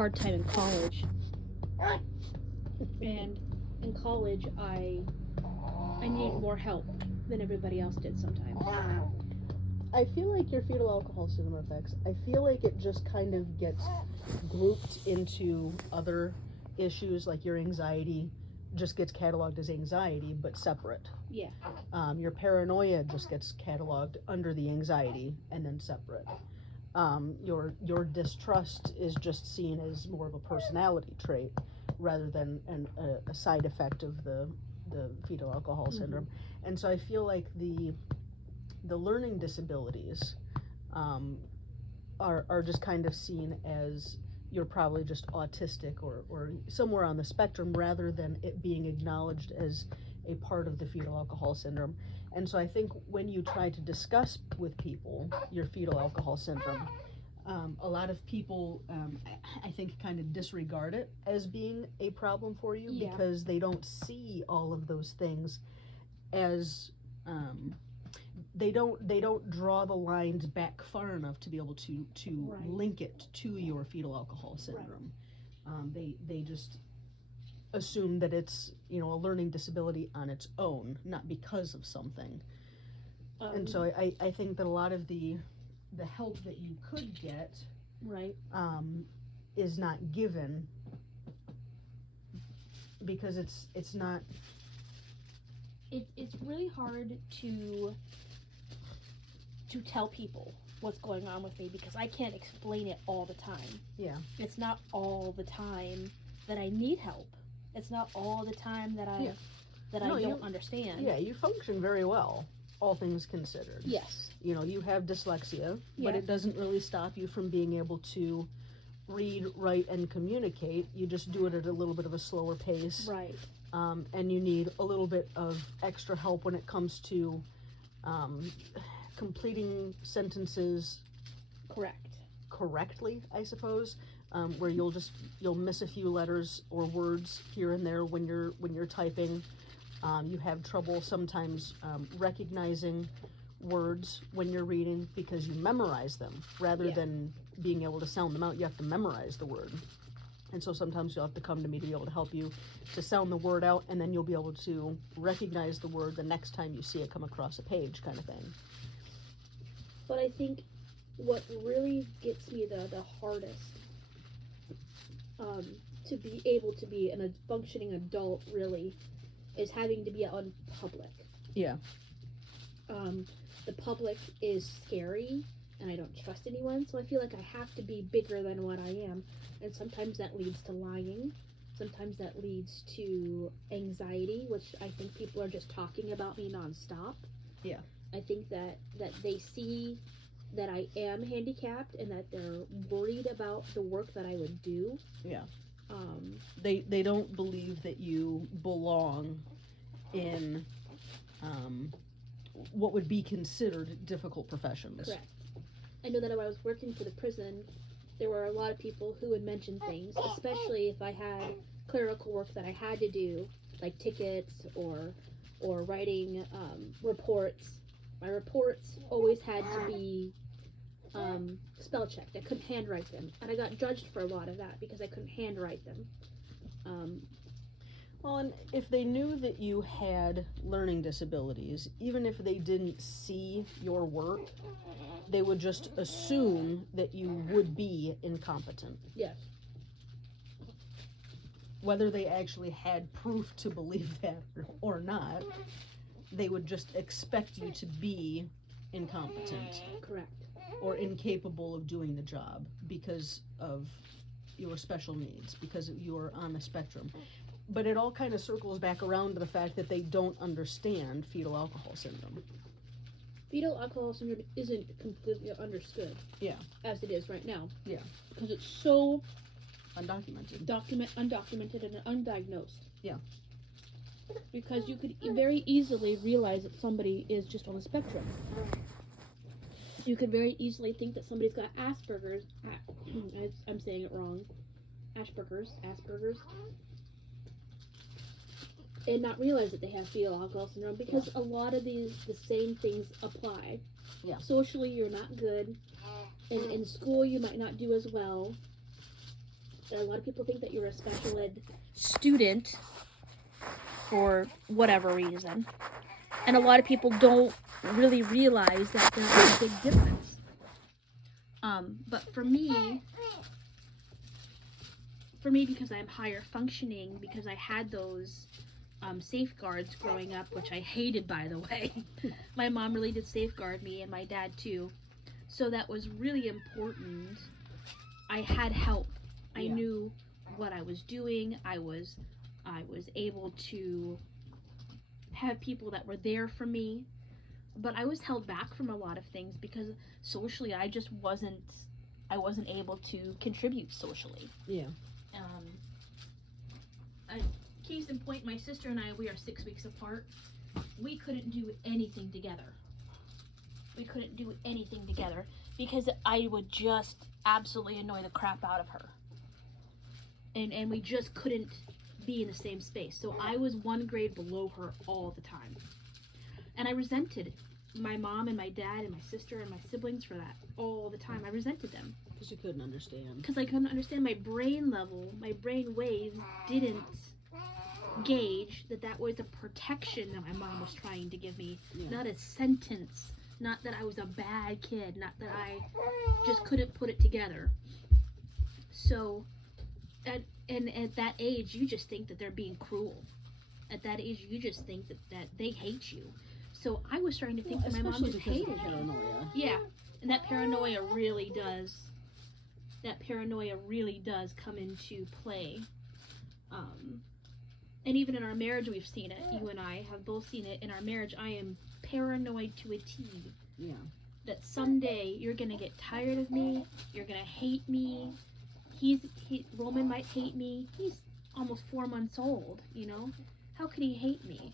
hard time in college, and in college I needed more help than everybody else did sometimes. I feel like your fetal alcohol syndrome effects, I feel like it just kind of gets grouped into other issues, like your anxiety just gets cataloged as anxiety, but separate. Yeah. Your paranoia just gets cataloged under the anxiety and then separate. Your distrust is just seen as more of a personality trait rather than a side effect of the fetal alcohol syndrome. And so I feel like the learning disabilities are just kind of seen as you're probably just autistic or somewhere on the spectrum rather than it being acknowledged as a part of the fetal alcohol syndrome. And so I think when you try to discuss with people your fetal alcohol syndrome, a lot of people, I think, kind of disregard it as being a problem for you because they don't see all of those things as they don't draw the lines back far enough to be able to link it to your fetal alcohol syndrome. They just assume that it's a learning disability on its own, not because of something. And so I think that a lot of the help that you could get is not given because it's not. It's really hard to tell people what's going on with me because I can't explain it all the time. Yeah. It's not all the time that I need help. It's not all the time that I don't understand. Yeah, you function very well, all things considered. Yes. You have dyslexia, but it doesn't really stop you from being able to read, write, and communicate. You just do it at a little bit of a slower pace. Right. And you need a little bit of extra help when it comes to completing sentences correctly, I suppose, where you'll miss a few letters or words here and there when you're typing. You have trouble sometimes recognizing words when you're reading because you memorize them rather than being able to sound them out. You have to memorize the word. And so sometimes you'll have to come to me to be able to help you to sound the word out, and then you'll be able to recognize the word the next time you see it come across a page, kind of thing. But I think what really gets me the hardest to be able to be a functioning adult really is having to be out in public. Yeah. The public is scary, and I don't trust anyone, so I feel like I have to be bigger than what I am. And sometimes that leads to lying. Sometimes that leads to anxiety, which I think people are just talking about me nonstop. Yeah. I think that they see that I am handicapped and that they're worried about the work that I would do. Yeah. They don't believe that you belong in what would be considered difficult professions. Correct. I know that when I was working for the prison, there were a lot of people who would mention things, especially if I had clerical work that I had to do, like tickets or writing reports. My reports always had to be spell checked. I couldn't handwrite them, and I got judged for a lot of that because I couldn't handwrite them. Well, and if they knew that you had learning disabilities, even if they didn't see your work, they would just assume that you would be incompetent. Yes. Whether they actually had proof to believe that or not, they would just expect you to be incompetent. Correct. Or incapable of doing the job because of your special needs, because you're on the spectrum. But it all kind of circles back around to the fact that they don't understand fetal alcohol syndrome. Fetal alcohol syndrome isn't completely understood. Yeah. As it is right now. Yeah. Because it's so undocumented. Undocumented and undiagnosed. Yeah. Because you could very easily realize that somebody is just on the spectrum. You could very easily think that somebody's got Asperger's. I'm saying it wrong. Asperger's. And not realize that they have fetal alcohol syndrome because a lot of the same things apply. Yeah. Socially, you're not good. In school, you might not do as well. A lot of people think that you're a special ed student for whatever reason. And a lot of people don't really realize that there's a big difference. But for me, because I'm higher functioning, because I had those safeguards growing up, which I hated, by the way. My mom really did safeguard me, and my dad too. So that was really important. I had help. I knew what I was doing. I was able to have people that were there for me. But I was held back from a lot of things because socially I just wasn't able to contribute socially. Yeah. Case in point, my sister and I, we are 6 weeks apart. We couldn't do anything together. Because I would just absolutely annoy the crap out of her. And we just couldn't be in the same space. So I was 1 grade below her all the time. And I resented my mom and my dad and my sister and my siblings for that all the time. I resented them. Because you couldn't understand. Because I couldn't understand my brain level, my brain waves didn't gauge that was a protection that my mom was trying to give me, not a sentence, not that I was a bad kid, not that I just couldn't put it together. So, at that age, you just think that they're being cruel. At that age, you just think that they hate you. So I was starting to think that my mom just hated me. Paranoia. Yeah, and that paranoia really does. Come into play. And even in our marriage, we've seen it. You and I have both seen it. In our marriage, I am paranoid to a T. Yeah. That someday you're gonna get tired of me. You're gonna hate me. Roman might hate me. He's almost 4 months old. You know, how can he hate me?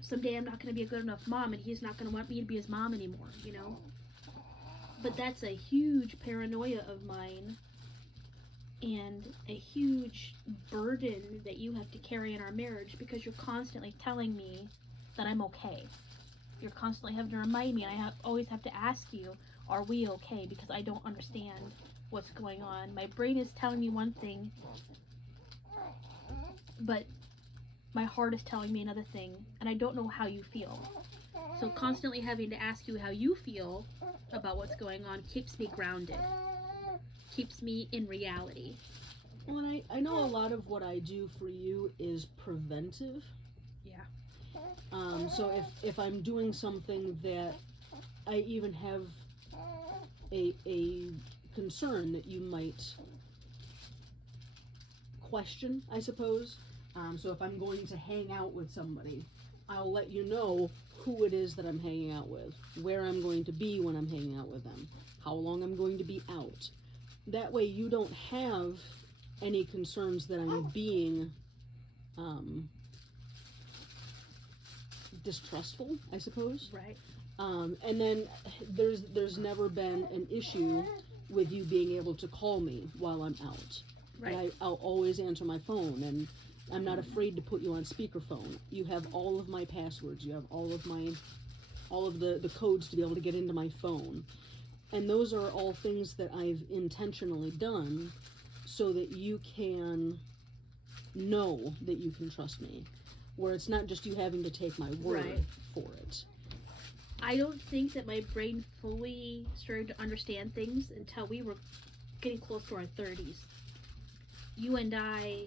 Someday I'm not gonna be a good enough mom, and he's not gonna want me to be his mom anymore. You know. But that's a huge paranoia of mine. And a huge burden that you have to carry in our marriage because you're constantly telling me that I'm okay. You're constantly having to remind me, and I always have to ask you, are we okay? Because I don't understand what's going on. My brain is telling me one thing, but my heart is telling me another thing, and I don't know how you feel. So constantly having to ask you how you feel about what's going on keeps me grounded. Keeps me in reality. Well, and I know a lot of what I do for you is preventive. Yeah. So if I'm doing something that I even have a concern that you might question, I suppose. So if I'm going to hang out with somebody, I'll let you know who it is that I'm hanging out with, where I'm going to be when I'm hanging out with them, how long I'm going to be out. That way you don't have any concerns that I'm being distrustful, I suppose. Right. And then there's never been an issue with you being able to call me while I'm out. Right. I'll always answer my phone, and I'm not afraid to put you on speakerphone. You have all of my passwords. You have all of the codes to be able to get into my phone. And those are all things that I've intentionally done so that you can know that you can trust me. Where it's not just you having to take my word for it. I don't think that my brain fully started to understand things until we were getting close to our 30s. You and I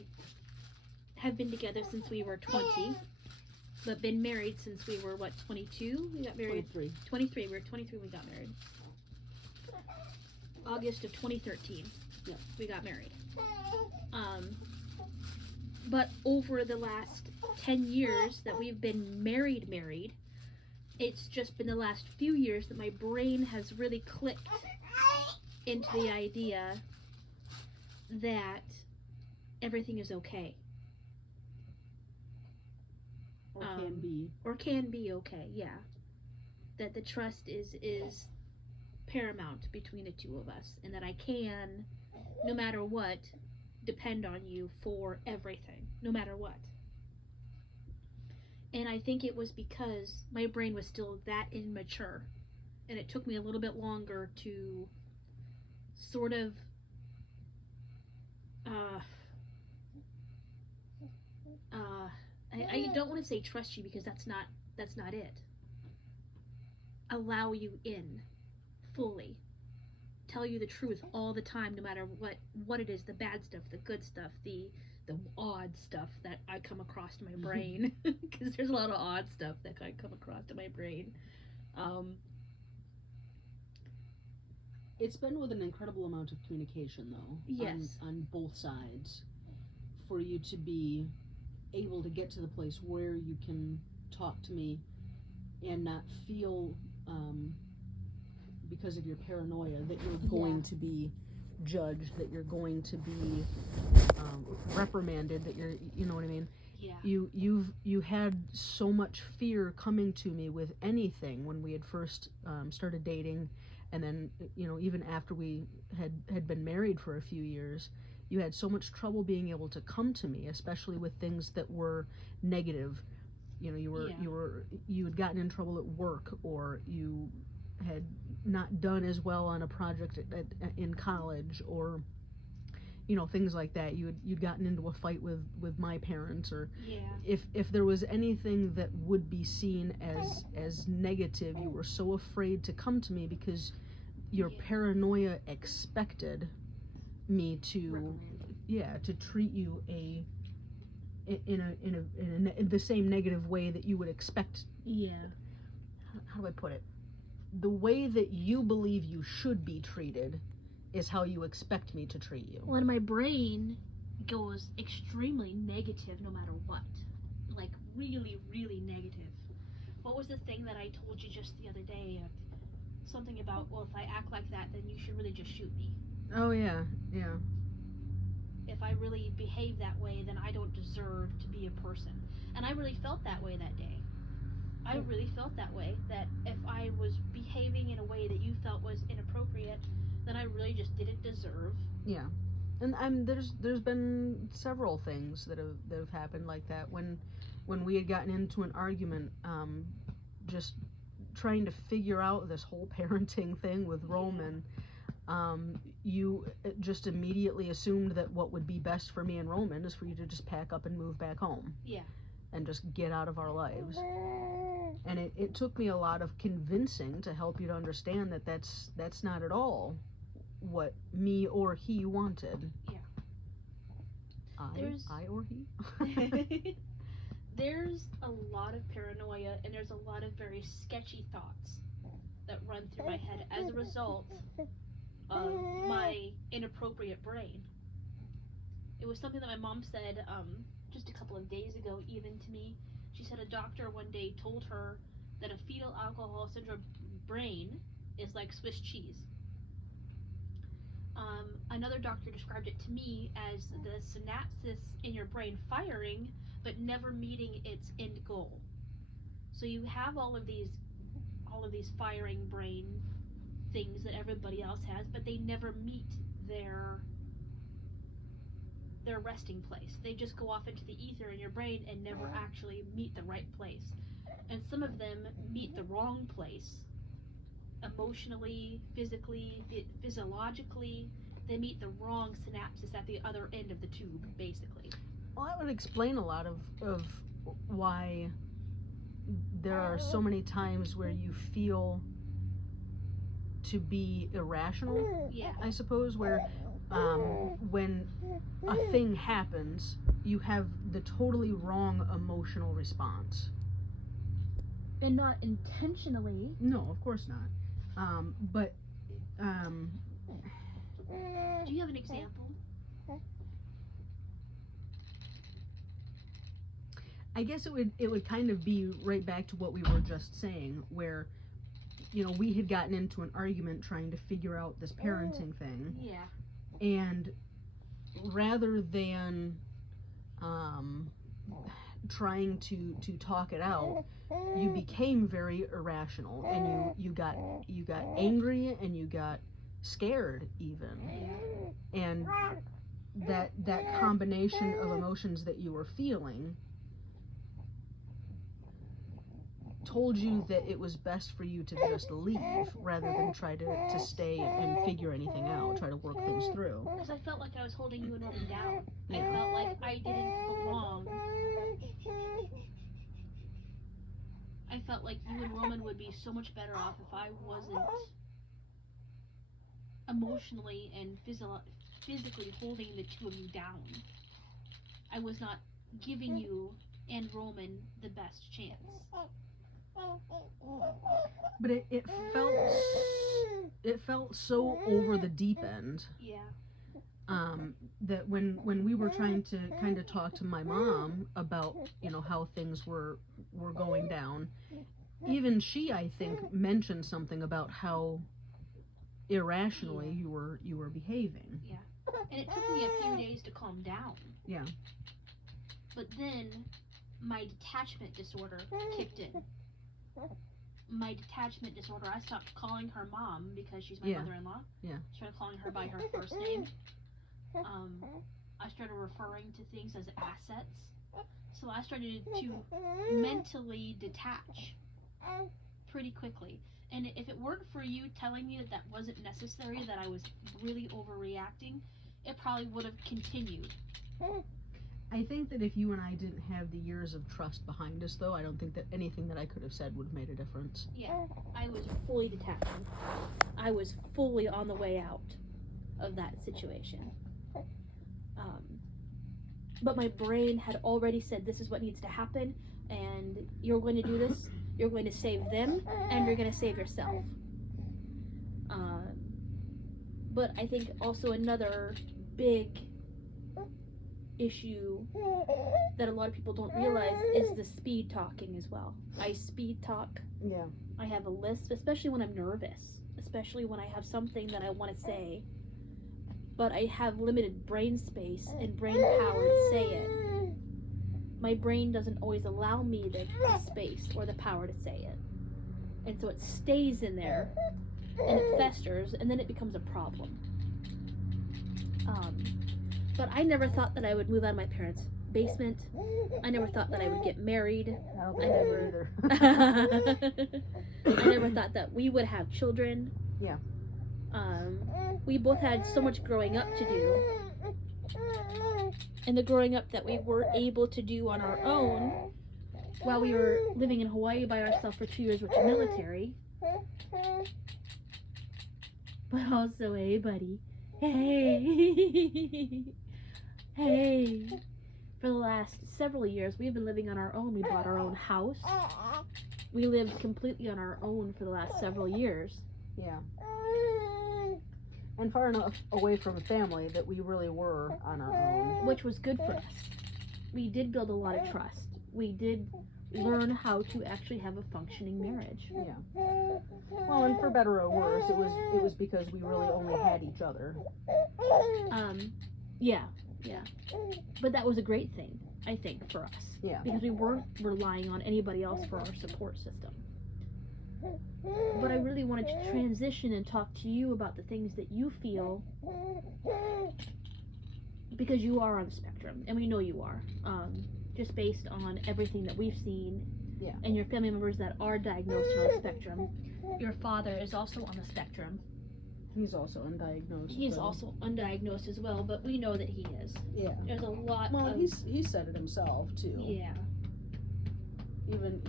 have been together since we were 20, but been married since we were, 22? We got married? 23. We were 23 when we got married. August of 2013. Yeah. We got married. But over the last 10 years that we've been married, it's just been the last few years that my brain has really clicked into the idea that everything is okay. Or can be. Or can be okay, yeah. That the trust is paramount between the two of us, and that I can, no matter what, depend on you for everything, no matter what. And I think it was because my brain was still that immature, and it took me a little bit longer to sort of I don't want to say trust you because that's not it. Allow you in fully. Tell you the truth all the time, no matter what it is, the bad stuff, the good stuff, the odd stuff that I come across in my brain, because there's a lot of odd stuff that I come across in my brain. It's been with an incredible amount of communication, though. Yes. On both sides, for you to be able to get to the place where you can talk to me and not feel, because of your paranoia, that you're going to be judged, that you're going to be reprimanded, that you're, you know what I mean? Yeah. You had so much fear coming to me with anything when we had first started dating, and then, you know, even after we had been married for a few years, you had so much trouble being able to come to me, especially with things that were negative. You know, you had gotten in trouble at work, or you had not done as well on a project in college, or, you know, things like that. You'd gotten into a fight with my parents, or if there was anything that would be seen as negative, you were so afraid to come to me because your paranoia expected me to to treat you in the same negative way that you would expect. How do I put it? The way that you believe you should be treated is how you expect me to treat you. Well, and my brain goes extremely negative no matter what. Like, really, really negative. What was the thing that I told you just the other day? Something about, well, if I act like that, then you should really just shoot me. Oh, yeah. If I really behave that way, then I don't deserve to be a person. And I really felt that way that day. I really felt that way, that if I was behaving in a way that you felt was inappropriate, then I really just didn't deserve. Yeah. And there's been several things that have happened like that. When we had gotten into an argument, just trying to figure out this whole parenting thing with Roman, you just immediately assumed that what would be best for me and Roman is for you to just pack up and move back home. Yeah. And just get out of our lives. And it took me a lot of convincing to help you to understand that that's not at all what me or he wanted. Yeah. I or he? There's a lot of paranoia, and there's a lot of very sketchy thoughts that run through my head as a result of my inappropriate brain. It was something that my mom said just a couple of days ago, even to me. She said a doctor one day told her that a fetal alcohol syndrome brain is like Swiss cheese. Another doctor described it to me as the synapses in your brain firing, but never meeting its end goal. So you have all of these firing brain things that everybody else has, but they never meet their resting place. They just go off into the ether in your brain and never actually meet the right place. And some of them meet the wrong place. Emotionally, physically, physiologically, they meet the wrong synapses at the other end of the tube, basically. Well, that would explain a lot of why there are so many times where you feel to be irrational. Yeah. I suppose, where when a thing happens, you have the totally wrong emotional response. And not intentionally. No, of course not. But do you have an example? I guess it would kind of be right back to what we were just saying, where, you know, we had gotten into an argument trying to figure out this parenting thing. Yeah. And rather than trying to talk it out, you became very irrational, and you got angry, and you got scared even. And that combination of emotions that you were feeling told you that it was best for you to just leave rather than try to stay and figure anything out, try to work things through. Because I felt like I was holding you and Roman down. Yeah. I felt like I didn't belong. I felt like you and Roman would be so much better off if I wasn't emotionally and physically holding the two of you down. I was not giving you and Roman the best chance. But it felt so over the deep end. Yeah. That when we were trying to kind of talk to my mom about, you know, how things were going down, even she, I think, mentioned something about how irrationally you were behaving. Yeah. And it took me a few days to calm down. Yeah. But then my detachment disorder kicked in. My detachment disorder, I stopped calling her mom because she's my mother-in-law. Yeah. I started calling her by her first name. I started referring to things as assets. So I started to mentally detach pretty quickly. And if it weren't for you telling me that that wasn't necessary, that I was really overreacting, it probably would have continued. I think that if you and I didn't have the years of trust behind us, though, I don't think that anything that I could have said would have made a difference. Yeah, I was fully detaching. I was fully on the way out of that situation. But my brain had already said, this is what needs to happen, and you're going to do this, you're going to save them, and you're going to save yourself. But I think also another big issue that a lot of people don't realize is the speed talking as well. I speed talk. Yeah. I have a list, especially when I'm nervous, especially when I have something that I want to say, but I have limited brain space and brain power to say it. My brain doesn't always allow me the space or the power to say it. And so it stays in there, and it festers, and then it becomes a problem. But I never thought that I would move out of my parents' basement. I never thought that I would get married. I never thought that we would have children. Yeah. We both had so much growing up to do. And the growing up that we were able to do on our own while we were living in Hawaii by ourselves for 2 years with the military. But also, hey, buddy. Hey. Hey. For the last several years, we've been living on our own. We bought our own house. We lived completely on our own for the last several years. Yeah. And far enough away from family that we really were on our own. Which was good for us. We did build a lot of trust. We did learn how to actually have a functioning marriage. Yeah. Well, and for better or worse, it was because we really only had each other. Yeah. But that was a great thing, I think, for us. Yeah. Because we weren't relying on anybody else for our support system. But I really wanted to transition and talk to you about the things that you feel, because you are on the spectrum, and we know you are, just based on everything that we've seen, and your family members that are diagnosed on the spectrum. Your father is also on the spectrum. He's also undiagnosed. He's also undiagnosed as well, but we know that he is. Yeah. There's a lot Well, of... he said it himself, too. Yeah.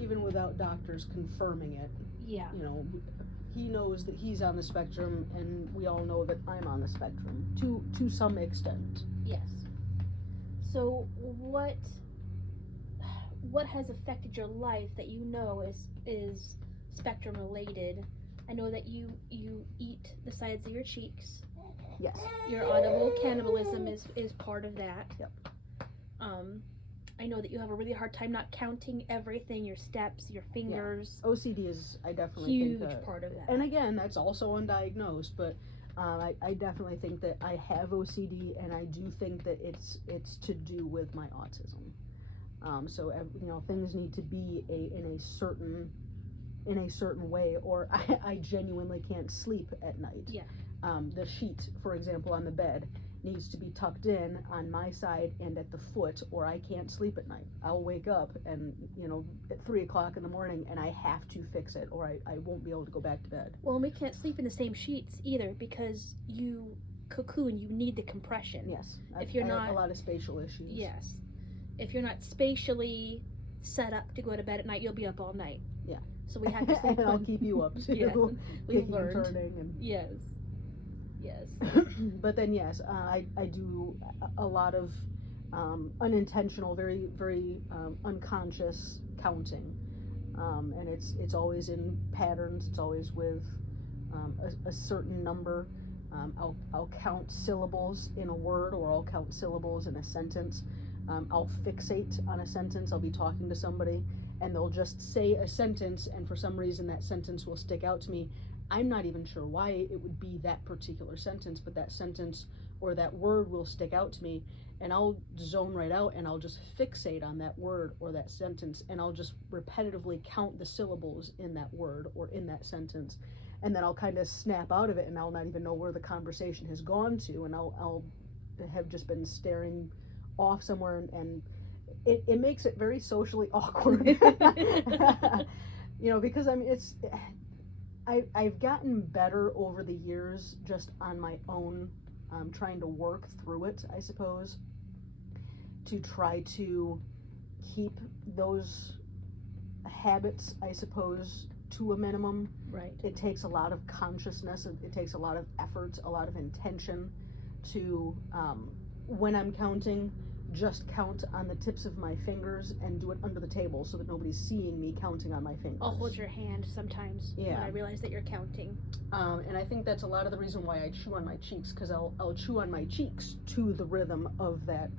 Even without doctors confirming it. Yeah. You know, he knows that he's on the spectrum, and we all know that I'm on the spectrum to some extent. Yes. So what has affected your life that you know is spectrum related? I know that you eat the sides of your cheeks. Yes. Your audible cannibalism is part of that. Yep. I know that you have a really hard time not counting everything, your steps, your fingers. Yeah. OCD is, I definitely huge think, part of that. And again, that's also undiagnosed, but I definitely think that I have OCD, and I do think that it's to do with my autism. So you know, things need to be in a certain way, or I genuinely can't sleep at night. Yeah. The sheet, for example, on the bed, needs to be tucked in on my side and at the foot, or I can't sleep at night. I'll wake up and, at 3 o'clock in the morning and I have to fix it, or I won't be able to go back to bed. Well, we can't sleep in the same sheets either because you cocoon, you need the compression. Yes. If you're I not, have a lot of spatial issues. Yes. If you're not spatially set up to go to bed at night, you'll be up all night. Yeah. So we have to sleep and I'll keep you up too. Yeah, we've kicking learned. and turning and Yes. Yes. but then yes, I do a lot of unintentional, very very unconscious counting, and it's always in patterns. It's always with a certain number. I'll count syllables in a word, or I'll count syllables in a sentence. I'll fixate on a sentence. I'll be talking to somebody and they'll just say a sentence, and for some reason that sentence will stick out to me. I'm not even sure why it would be that particular sentence, but that sentence or that word will stick out to me, and I'll zone right out and I'll just fixate on that word or that sentence, and I'll just repetitively count the syllables in that word or in that sentence, and then I'll kind of snap out of it and I'll not even know where the conversation has gone to, and I'll have just been staring off somewhere, and it makes it very socially awkward. Because I mean, I've gotten better over the years just on my own, trying to work through it, I suppose, to try to keep those habits, I suppose, to a minimum. Right. It takes a lot of consciousness, it takes a lot of effort, a lot of intention to, when I'm counting, just count on the tips of my fingers and do it under the table so that nobody's seeing me counting on my fingers. I'll hold your hand sometimes when I realize that you're counting. And I think that's a lot of the reason why I chew on my cheeks, because I'll chew on my cheeks to the rhythm of that,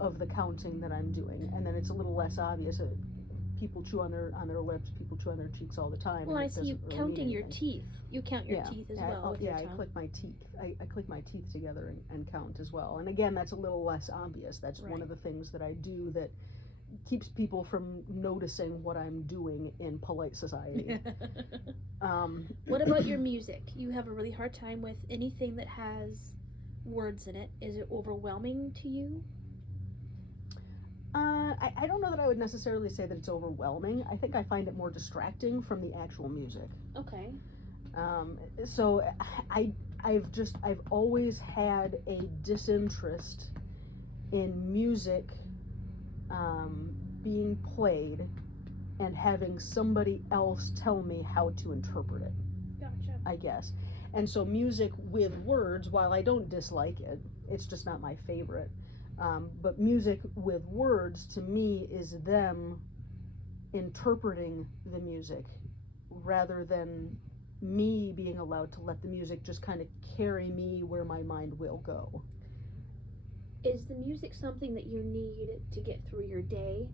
of the counting that I'm doing, and then it's a little less obvious. People chew on their lips, people chew on their cheeks all the time. Well, I see you really counting your teeth. You count your teeth as well with your tongue. I click my teeth. I click my teeth together and count as well. And again, that's a little less obvious. That's one of the things that I do that keeps people from noticing what I'm doing in polite society. What about your music? You have a really hard time with anything that has words in it. Is it overwhelming to you? I don't know that I would necessarily say that it's overwhelming. I think I find it more distracting from the actual music. Okay. So I've always had a disinterest in music being played and having somebody else tell me how to interpret it. Gotcha. I guess. And so music with words, while I don't dislike it, it's just not my favorite. But music with words, to me, is them interpreting the music rather than me being allowed to let the music just kind of carry me where my mind will go. Is the music something that you need to get through your day?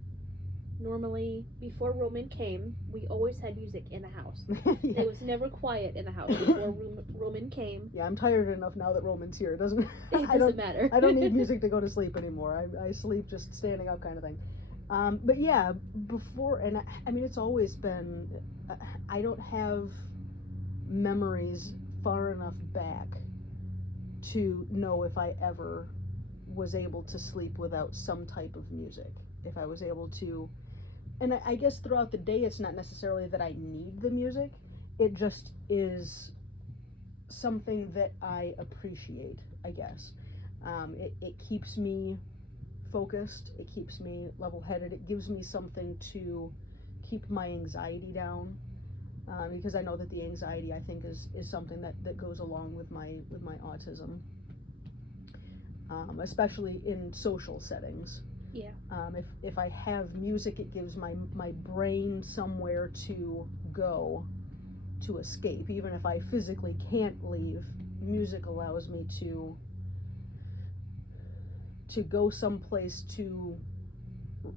Normally, before Roman came, we always had music in the house. Yeah. It was never quiet in the house before Roman came. Yeah, I'm tired enough now that Roman's here. It doesn't Matter. I don't need music to go to sleep anymore. I sleep just standing up kind of thing. But yeah, before, and I mean, it's always been, I don't have memories far enough back to know if I ever was able to sleep without some type of music. If I was able to, and I guess throughout the day, it's not necessarily that I need the music, it just is something that I appreciate, I guess. It keeps me focused, it keeps me level-headed, it gives me something to keep my anxiety down, because I know that the anxiety, I think, is something that goes along with my autism, especially in social settings. Yeah. If I have music, it gives my brain somewhere to go, to escape. Even if I physically can't leave, music allows me to go someplace to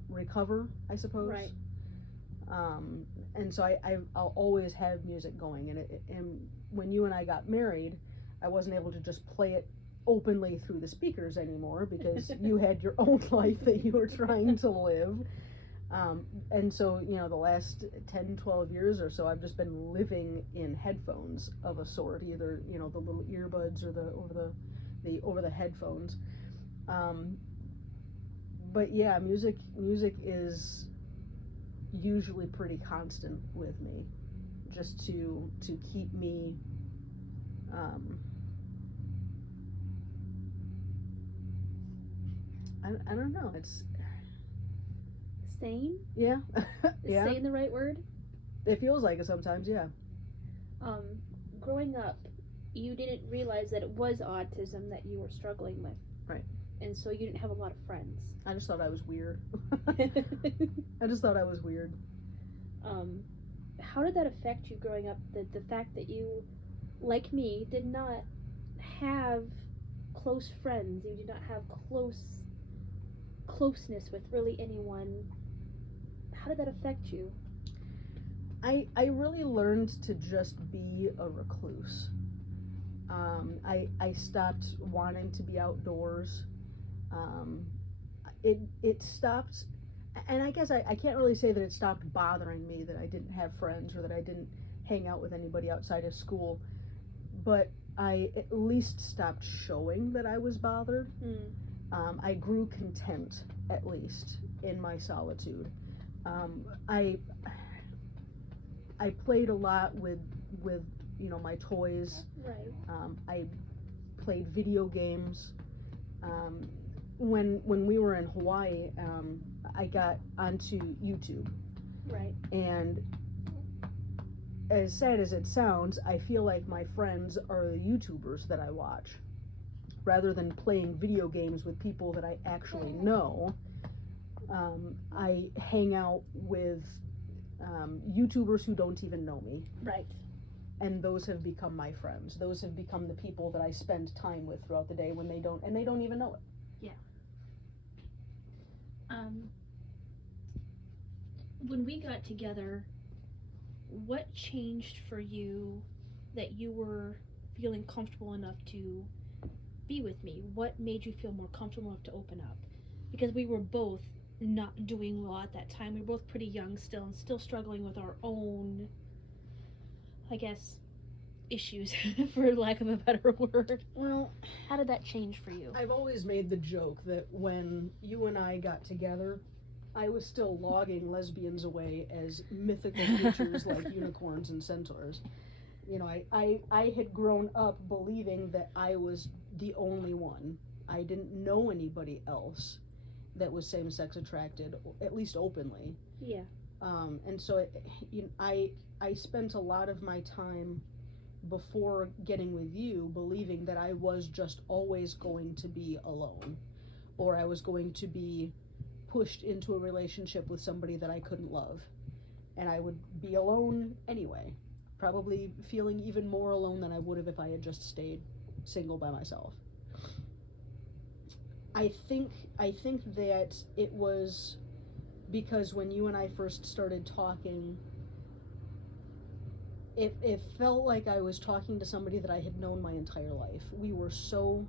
recover, I suppose. Right. And so I'll always have music going. And when you and I got married, I wasn't able to just play it openly through the speakers anymore because you had your own life that you were trying to live, and so the last 10-12 years or so I've just been living in headphones of a sort, either the little earbuds or the the headphones. But yeah, music is usually pretty constant with me, just to keep me I don't know, it's Sane? yeah. Is Yeah, sane the right word? it feels like it sometimes. Yeah. Growing up, you didn't realize that it was autism that you were struggling with. Right. And so you didn't have a lot of friends. I just thought I was weird. I just thought I was weird. How did that affect you growing up? The fact that you, like me, did not have close friends. You did not have closeness with really anyone. How did that affect you? I really learned to just be a recluse. I stopped wanting to be outdoors. It stopped, and I guess I can't really say that it stopped bothering me that I didn't have friends or that I didn't hang out with anybody outside of school, but I at least stopped showing that I was bothered. I grew content, at least, in my solitude. I played a lot with my toys. Right. I played video games. When we were in Hawaii, I got onto YouTube. Right. And as sad as it sounds, I feel like my friends are the YouTubers that I watch. Rather than playing video games with people that I actually know, I hang out with YouTubers who don't even know me. Right. And those have become my friends. Those have become the people that I spend time with throughout the day when they don't even know it. Yeah. When we got together, what changed for you that you were feeling comfortable enough to be with me? What made you feel more comfortable enough to open up? Because we were both not doing well at that time. We were both pretty young still and still struggling with our own, I guess, issues, for lack of a better word. Well, how did that change for you? I've always made the joke that when you and I got together, I was still logging lesbians away as mythical creatures like unicorns and centaurs. You know, I had grown up believing that I was the only one. I didn't know anybody else that was same-sex attracted, at least openly. Yeah. And so I spent a lot of my time before getting with you believing that I was just always going to be alone, or I was going to be pushed into a relationship with somebody that I couldn't love, and I would be alone anyway, probably feeling even more alone than I would have if I had just stayed single by myself. I think that it was because when you and I first started talking, it felt like I was talking to somebody that I had known my entire life. We were so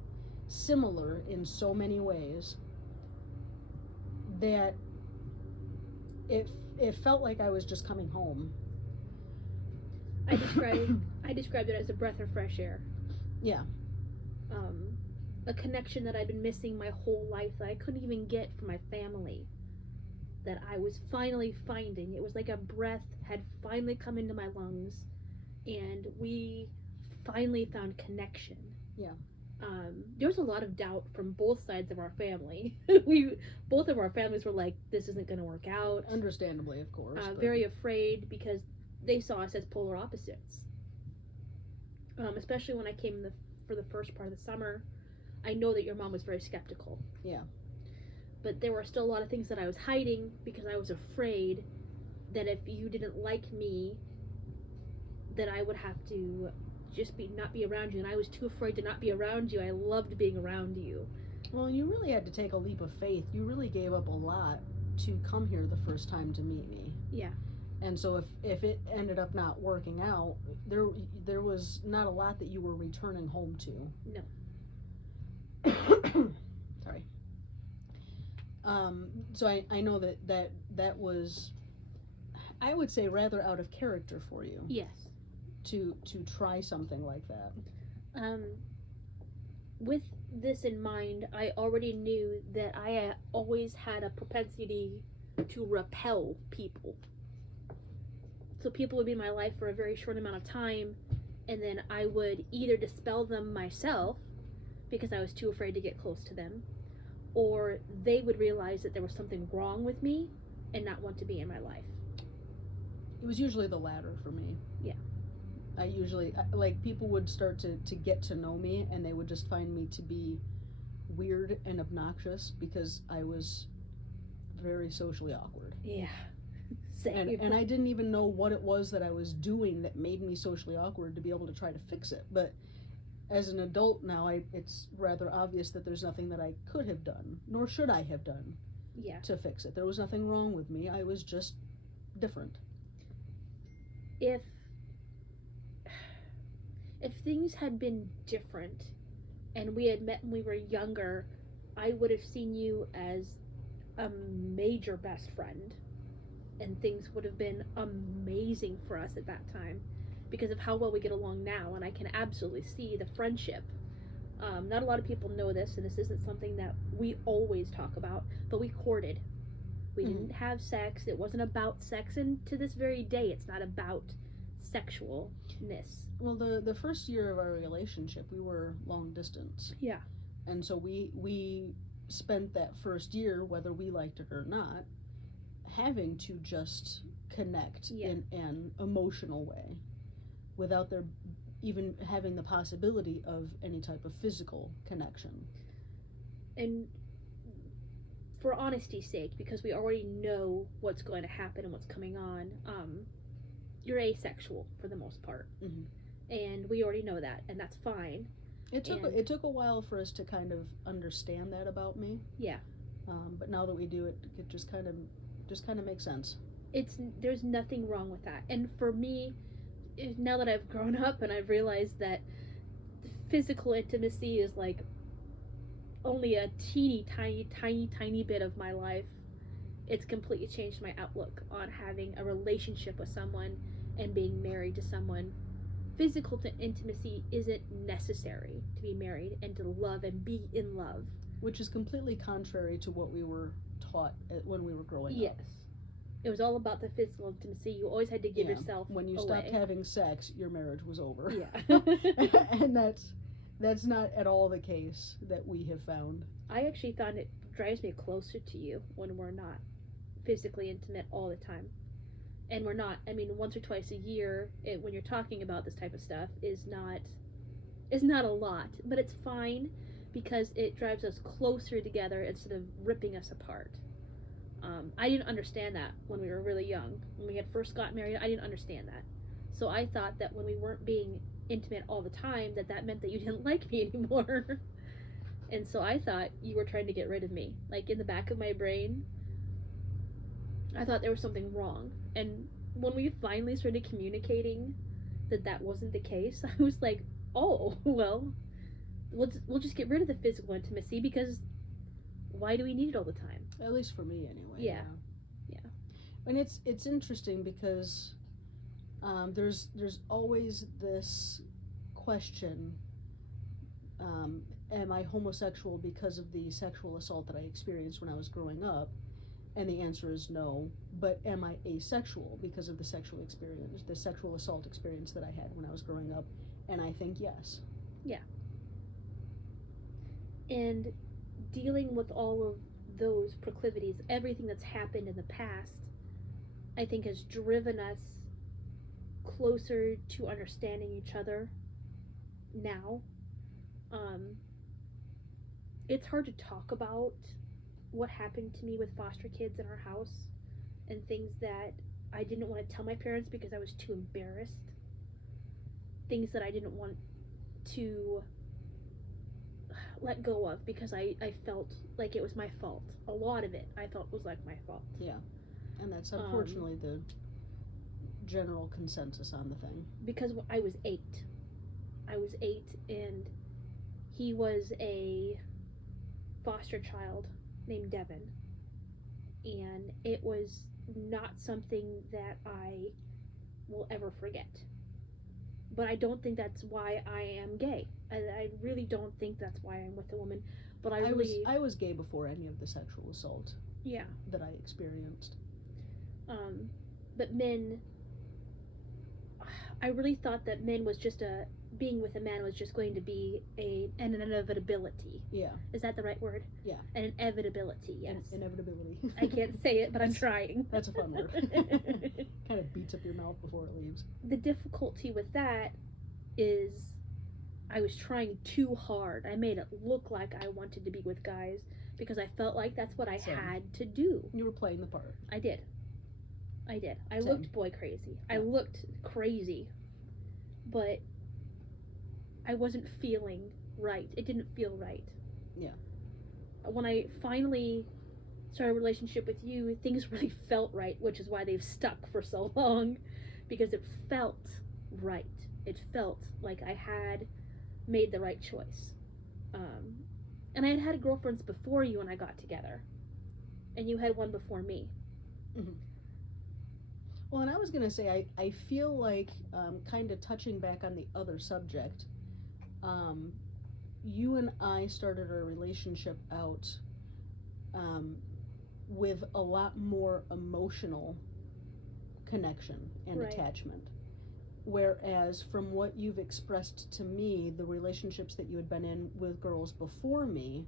similar in so many ways that it felt like I was just coming home. I described it as a breath of fresh air. Yeah. A connection that I'd been missing my whole life that I couldn't even get from my family, that I was finally finding. It was like a breath had finally come into my lungs, and we finally found connection. Yeah. There was a lot of doubt from both sides of our family. Both of our families were like, this isn't going to work out. Understandably, of course. Very afraid because they saw us as polar opposites. Especially when I came for the first part of the summer. I know that your mom was very skeptical. Yeah. But there were still a lot of things that I was hiding because I was afraid that if you didn't like me, that I would have to just not be around you, and I was too afraid to not be around you. I loved being around you. Well, you really had to take a leap of faith. You really gave up a lot to come here the first time to meet me. Yeah. And so if it ended up not working out, there was not a lot that you were returning home to. No. Sorry. So I know that was, I would say, rather out of character for you. Yes. To try something like that. With this in mind, I already knew that I always had a propensity to repel people. So people would be in my life for a very short amount of time, and then I would either dispel them myself because I was too afraid to get close to them, or they would realize that there was something wrong with me and not want to be in my life. It was usually the latter for me. Yeah. I usually, like, people would start to get to know me, and they would just find me to be weird and obnoxious because I was very socially awkward. Yeah. Same. And I didn't even know what it was that I was doing that made me socially awkward to be able to try to fix it. But as an adult now, it's rather obvious that there's nothing that I could have done, nor should I have done, Yeah. to fix it. There was nothing wrong with me. I was just different. If things had been different and we had met when we were younger, I would have seen you as a major best friend, and things would have been amazing for us at that time because of how well we get along now. And I can absolutely see the friendship. Not a lot of people know this, and this isn't something that we always talk about, but we courted. We didn't have sex. It wasn't about sex, and to this very day, it's not about sexualness. Well, the first year of our relationship, we were long distance. Yeah. And so we spent that first year, whether we liked it or not, having to just connect in an emotional way without there even having the possibility of any type of physical connection. And for honesty's sake, because we already know what's going to happen and what's coming on, you're asexual for the most part. Mm-hmm. And we already know that, and that's fine. It took a while for us to kind of understand that about me. Yeah. But now that we do it, it just kind of makes sense. There's nothing wrong with that. And for me, now that I've grown up and I've realized that physical intimacy is like only a teeny tiny bit of my life, it's completely changed my outlook on having a relationship with someone and being married to someone. Physical intimacy isn't necessary to be married and to love and be in love. Which is completely contrary to what we were taught when we were growing up. Yes. It was all about the physical intimacy. You always had to give yourself when you away. stopped having sex, your marriage was over. Yeah. And that's not at all the case that we have found. I actually find it drives me closer to you when we're not physically intimate all the time. And we're not, I mean, once or twice a year, when you're talking about this type of stuff, is not a lot. But it's fine because it drives us closer together instead of ripping us apart. I didn't understand that when we were really young. When we had first got married, I didn't understand that. So I thought that when we weren't being intimate all the time, that meant that you didn't like me anymore. And so I thought you were trying to get rid of me. Like, in the back of my brain, I thought there was something wrong. And when we finally started communicating that wasn't the case, I was like, oh, well, we'll just get rid of the physical intimacy, because why do we need it all the time? At least for me, anyway. Yeah. And it's interesting because there's always this question: am I homosexual because of the sexual assault that I experienced when I was growing up? And the answer is no. But am I asexual because of the sexual assault experience that I had when I was growing up? And I think yes. Yeah. And dealing with all of those proclivities, everything that's happened in the past, I think has driven us closer to understanding each other now. It's hard to talk about what happened to me with foster kids in our house and things that I didn't want to tell my parents because I was too embarrassed. Things that I didn't want to let go of because I felt like it was my fault. A lot of it I felt was like my fault. Yeah. And that's unfortunately the general consensus on the thing. Because I was 8. I was 8 and he was a foster child named Devin. And it was not something that I will ever forget. but I don't think that's why I am gay. I really don't think that's why I'm with a woman. But I really, I was gay before any of the sexual assault yeah. that I experienced. But men, I really thought that men was just being with a man was just going to be an inevitability. Yeah. Is that the right word? Yeah. An inevitability, yes. Inevitability. I can't say it, but I'm trying. That's a fun word. Kind of beats up your mouth before it leaves. The difficulty with that is I was trying too hard. I made it look like I wanted to be with guys because I felt like that's what I had to do. You were playing the part. I did. I looked boy crazy. I looked crazy. But I wasn't feeling right. It didn't feel right. Yeah. When I finally started a relationship with you, things really felt right, which is why they've stuck for so long, because it felt right. It felt like I had made the right choice. And I had girlfriends before you and I got together, and you had one before me. Mm-hmm. Well, and I was going to say, I feel like, kind of touching back on the other subject, you and I started our relationship out with a lot more emotional connection and attachment. Whereas from what you've expressed to me, the relationships that you had been in with girls before me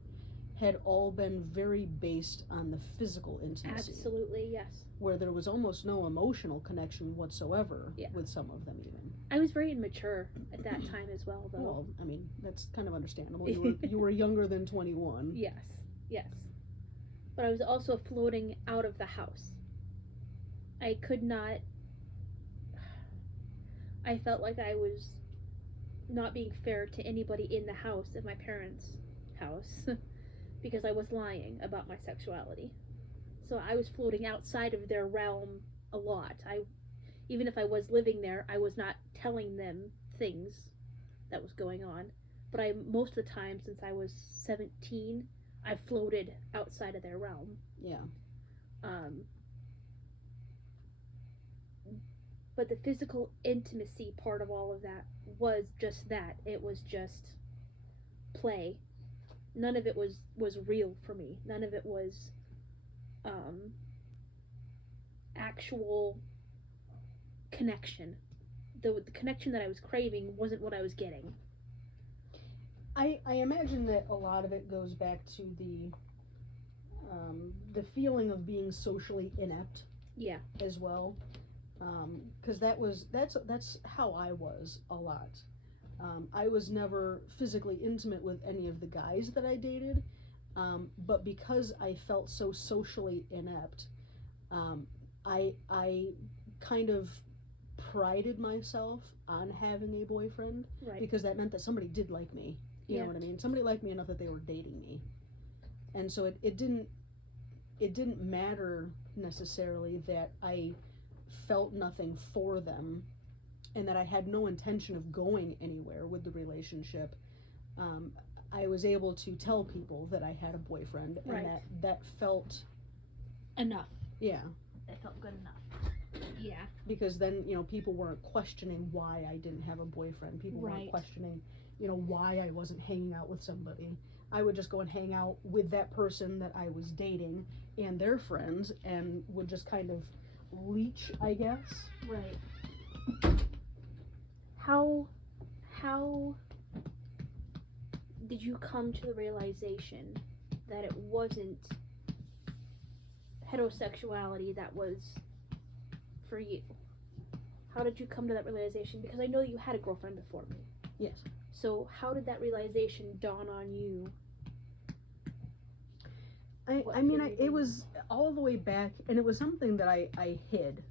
had all been very based on the physical intimacy. Absolutely, yes. Where there was almost no emotional connection whatsoever with some of them even. I was very immature at that time as well, though. Well, I mean, that's kind of understandable. You were younger than 21. Yes. But I was also floating out of the house. I could not... I felt like I was not being fair to anybody in the house, in my parents' house, because I was lying about my sexuality. So I was floating outside of their realm a lot. Even if I was living there, I was not telling them things that was going on. But most of the time, since I was 17, I floated outside of their realm. Yeah. But the physical intimacy part of all of that was just that. It was just play. None of it was real for me. None of it was actual connection. The connection that I was craving wasn't what I was getting. I imagine that a lot of it goes back to the feeling of being socially inept. Yeah. As well, because that's how I was a lot. I was never physically intimate with any of the guys that I dated, but because I felt so socially inept, I kind of prided myself on having a boyfriend, because that meant that somebody did like me. You know what I mean? Somebody liked me enough that they were dating me, and so it didn't matter necessarily that I felt nothing for them, and that I had no intention of going anywhere with the relationship. I was able to tell people that I had a boyfriend, and that felt enough. Yeah. That felt good enough. Yeah. Because then, people weren't questioning why I didn't have a boyfriend. People weren't questioning, why I wasn't hanging out with somebody. I would just go and hang out with that person that I was dating and their friends, and would just kind of leech, I guess. Right. How did you come to the realization that it wasn't heterosexuality that was for you? How did you come to that realization? Because I know you had a girlfriend before me. Yes. So how did that realization dawn on you? It was all the way back, and it was something that I hid.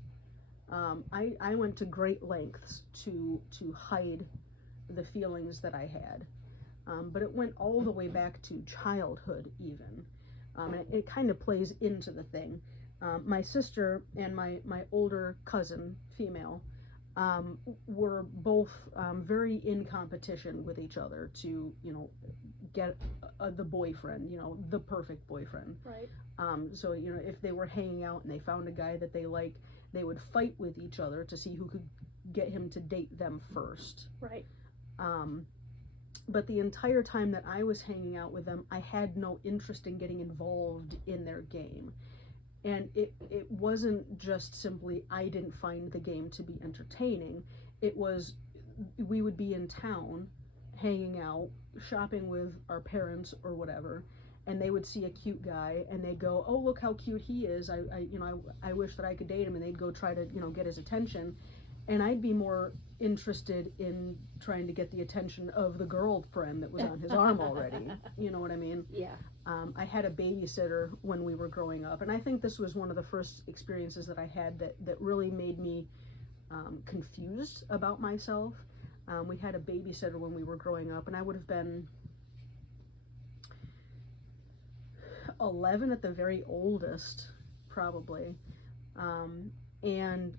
I went to great lengths to hide the feelings that I had, but it went all the way back to childhood even. And it kind of plays into the thing. My sister and my older cousin, female, were both very in competition with each other to, get the boyfriend, the perfect boyfriend. Right. So, if they were hanging out and they found a guy that they liked, they would fight with each other to see who could get him to date them first. Right. But the entire time that I was hanging out with them, I had no interest in getting involved in their game. And it wasn't just simply I didn't find the game to be entertaining. It was we would be in town hanging out, shopping with our parents or whatever, and they would see a cute guy and they'd go, "Oh, look how cute he is. I wish that I could date him." And they'd go try to, get his attention. And I'd be more interested in trying to get the attention of the girlfriend that was on his arm already. You know what I mean? Yeah. I had a babysitter when we were growing up, and I think this was one of the first experiences that I had that really made me confused about myself. We had a babysitter when we were growing up, and I would have been 11 at the very oldest, probably. And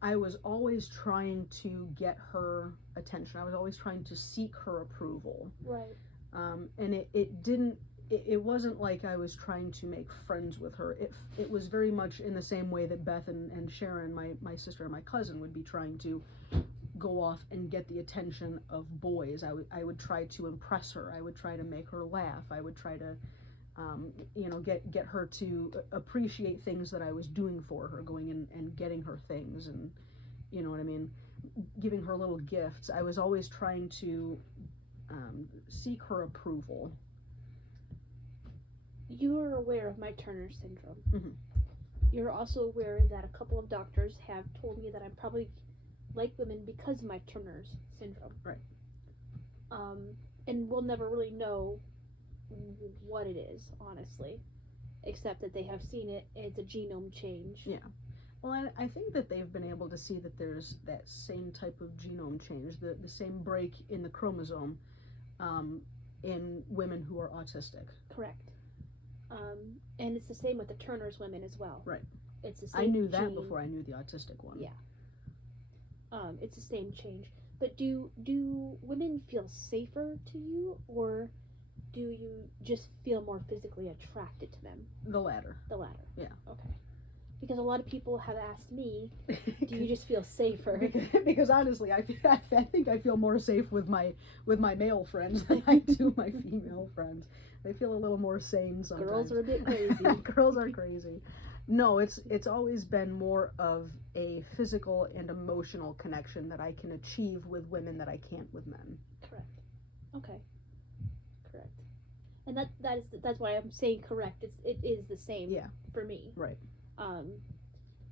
I was always trying to get her attention. I was always trying to seek her approval. Right. And it wasn't like I was trying to make friends with her. It was very much in the same way that Beth and Sharon, my sister and my cousin, would be trying to go off and get the attention of boys. I would try to impress her. I would try to make her laugh. I would try to get her to appreciate things that I was doing for her, going in and getting her things, and you know what I mean, giving her little gifts. I was always trying to seek her approval. You are aware of my Turner syndrome. Mm-hmm. You're also aware that a couple of doctors have told me that I'm probably like women because of my Turner's syndrome. Right. And we'll never really know what it is, honestly, except that they have seen it. It's a genome change. Yeah. Well, I think that they've been able to see that there's that same type of genome change, the same break in the chromosome in women who are autistic. Correct. And it's the same with the Turner's women as well. Right. It's the same I knew that gene. before I knew the autistic one. Yeah. It's the same change. But do women feel safer to you, or do you just feel more physically attracted to them? The latter. The latter. Yeah. Okay. Because a lot of people have asked me, do you just feel safer? Because honestly, I think I feel more safe with my male friends than I do my female friends. They feel a little more sane sometimes. Girls are a bit crazy. Girls are crazy. No, it's always been more of a physical and emotional connection that I can achieve with women that I can't with men. Correct. Okay. Correct. And that's why I'm saying correct. It is the same. Yeah. For me. Right.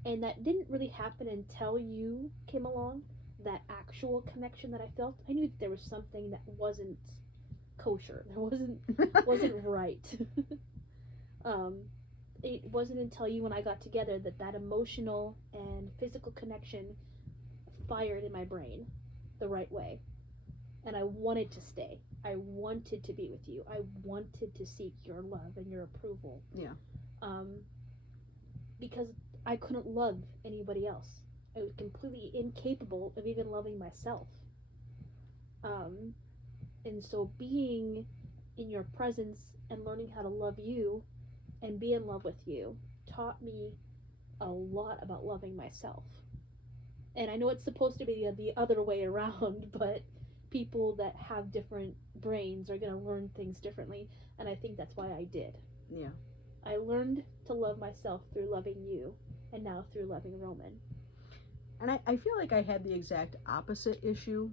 And that didn't really happen until you came along. That actual connection that I felt, I knew that there was something that wasn't kosher. That wasn't right. It wasn't until you and I got together that emotional and physical connection fired in my brain the right way. And I wanted to stay. I wanted to be with you. I wanted to seek your love and your approval. Yeah. Because I couldn't love anybody else. I was completely incapable of even loving myself. And so being in your presence and learning how to love you and be in love with you taught me a lot about loving myself. And I know it's supposed to be the other way around, but people that have different brains are going to learn things differently, and I think that's why I did. Yeah. I learned to love myself through loving you, and now through loving Roman. And I feel like I had the exact opposite issue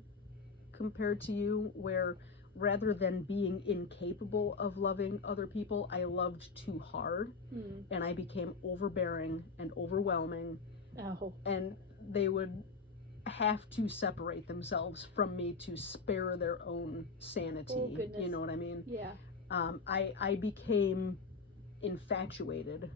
compared to you, where rather than being incapable of loving other people, I loved too hard, and I became overbearing and overwhelming. Oh. And they would have to separate themselves from me to spare their own sanity. Oh, goodness. You know what I mean? Yeah. I became infatuated.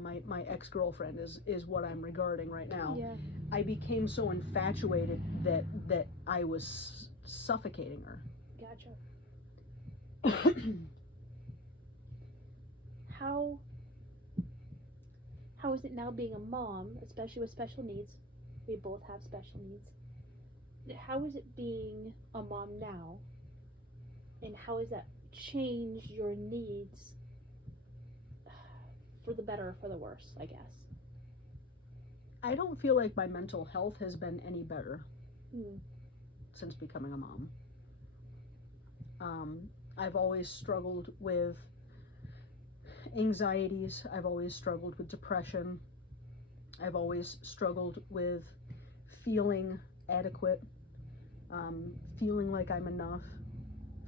My ex-girlfriend is what I'm regarding right now. Yeah. I became so infatuated that I was suffocating her. Gotcha. How is it now being a mom, especially with special needs? We both have special needs. How is it being a mom now? And how has that changed your needs for the better or for the worse, I guess? I don't feel like my mental health has been any better Mm. since becoming a mom. I've always struggled with anxieties. I've always struggled with depression. I've always struggled with feeling adequate, feeling like I'm enough,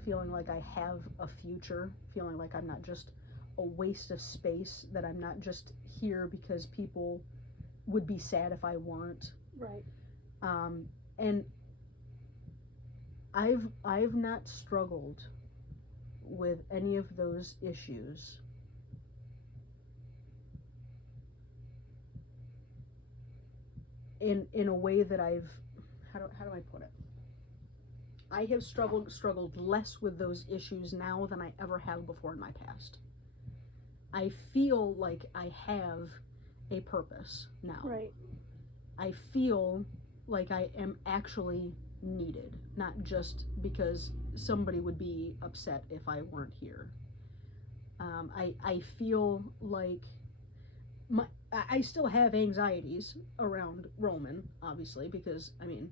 feeling like I have a future, feeling like I'm not just a waste of space, that I'm not just here because people would be sad if I weren't. Right. And I've not struggled with any of those issues in a way that I've, how do I put it? I have struggled less with those issues now than I ever have before in my past. I feel like I have a purpose now. Right. I feel like I am actually needed, not just because somebody would be upset if I weren't here. I feel like I still have anxieties around Roman, obviously, because I mean,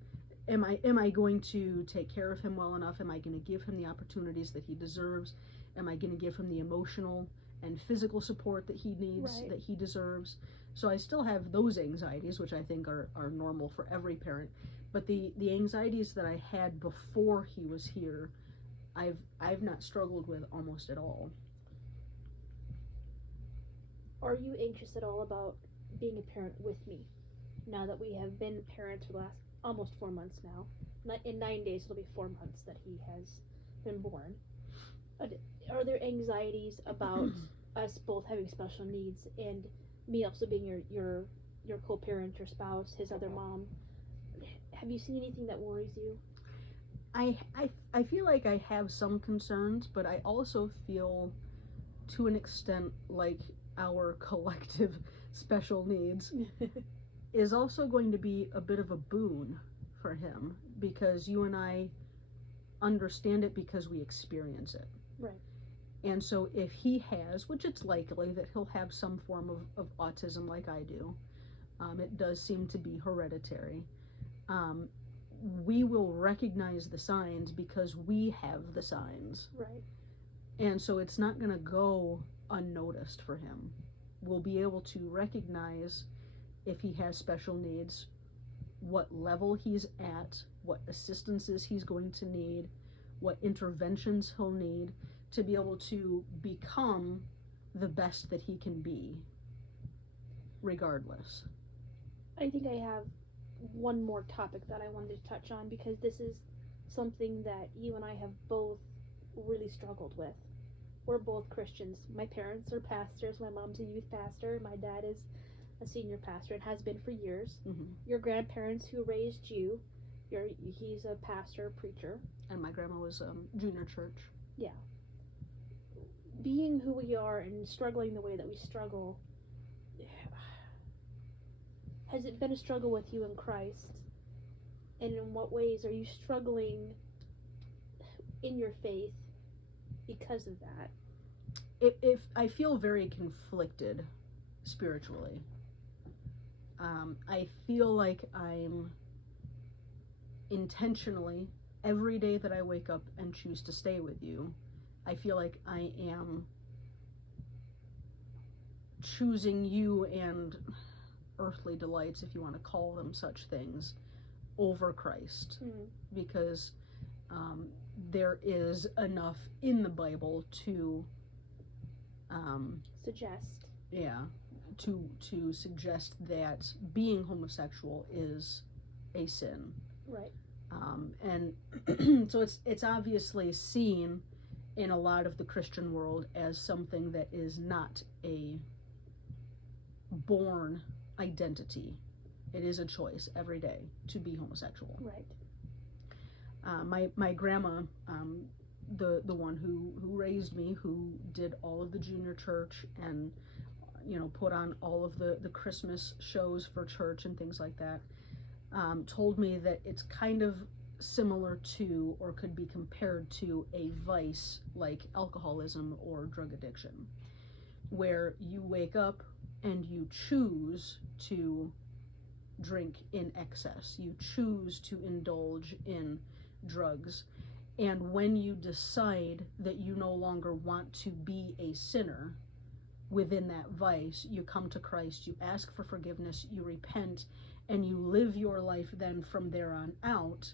am I going to take care of him well enough? Am I going to give him the opportunities that he deserves? Am I going to give him the emotional and physical support that he needs, Right. that he deserves? So I still have those anxieties, which I think are normal for every parent. But the anxieties that I had before he was here, I've not struggled with almost at all. Are you anxious at all about being a parent with me? Now that we have been parents for the last almost 4 months now. In 9 days, it'll be 4 months that he has been born. Are there anxieties about us both having special needs and me also being your co-parent, your spouse, his other mom? Have you seen anything that worries you? I feel like I have some concerns, but I also feel to an extent like our collective special needs is also going to be a bit of a boon for him, because you and I understand it because we experience it. Right. And so if he has, which it's likely that he'll have some form of autism like I do, it does seem to be hereditary, we will recognize the signs because we have the signs. Right. And so it's not going to go unnoticed for him. We'll be able to recognize if he has special needs, what level he's at, what assistances he's going to need, what interventions he'll need to be able to become the best that he can be, regardless. I think I have one more topic that I wanted to touch on, because this is something that you and I have both really struggled with. We're both Christians. My parents are pastors. My mom's a youth pastor. My dad is a senior pastor and has been for years. Mm-hmm. Your grandparents who raised you, he's a pastor, preacher. And my grandma was junior church. Yeah. Being who we are and struggling the way that we struggle, has it been a struggle with you in Christ? And in what ways are you struggling in your faith because of that? If I feel very conflicted spiritually. I feel like I'm intentionally, every day that I wake up and choose to stay with you, I feel like I am choosing you and earthly delights, if you want to call them such things, over Christ. Because there is enough in the Bible to suggest. Yeah, to suggest that being homosexual is a sin. Right. And so it's obviously seen in a lot of the Christian world as something that is not a born identity. It is a choice every day to be homosexual. Right. My grandma, the one who raised me, who did all of the junior church and put on all of the Christmas shows for church and things like that, told me that it's kind of similar to, or could be compared to, a vice like alcoholism or drug addiction, where you wake up and you choose to drink in excess. You choose to indulge in drugs. And when you decide that you no longer want to be a sinner within that vice, you come to Christ, you ask for forgiveness, you repent, and you live your life then from there on out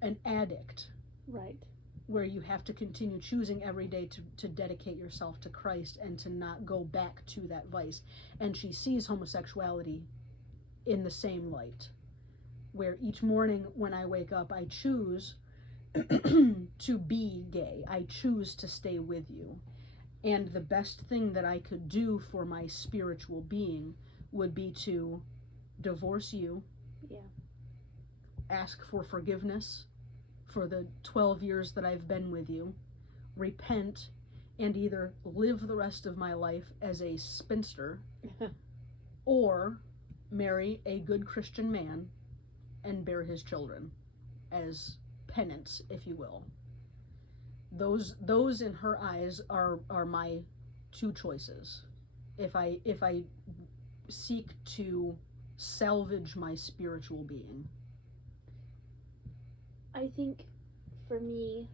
an addict. Right. Where you have to continue choosing every day to dedicate yourself to Christ and to not go back to that vice. And she sees homosexuality in the same light, where each morning when I wake up, I choose to be gay. I choose to stay with you. And the best thing that I could do for my spiritual being would be to divorce you. Yeah. Ask for forgiveness for the 12 years that I've been with you, repent, and either live the rest of my life as a spinster or marry a good Christian man and bear his children as penance, if you will. Those in her eyes are my two choices. If I seek to salvage my spiritual being. I think for me,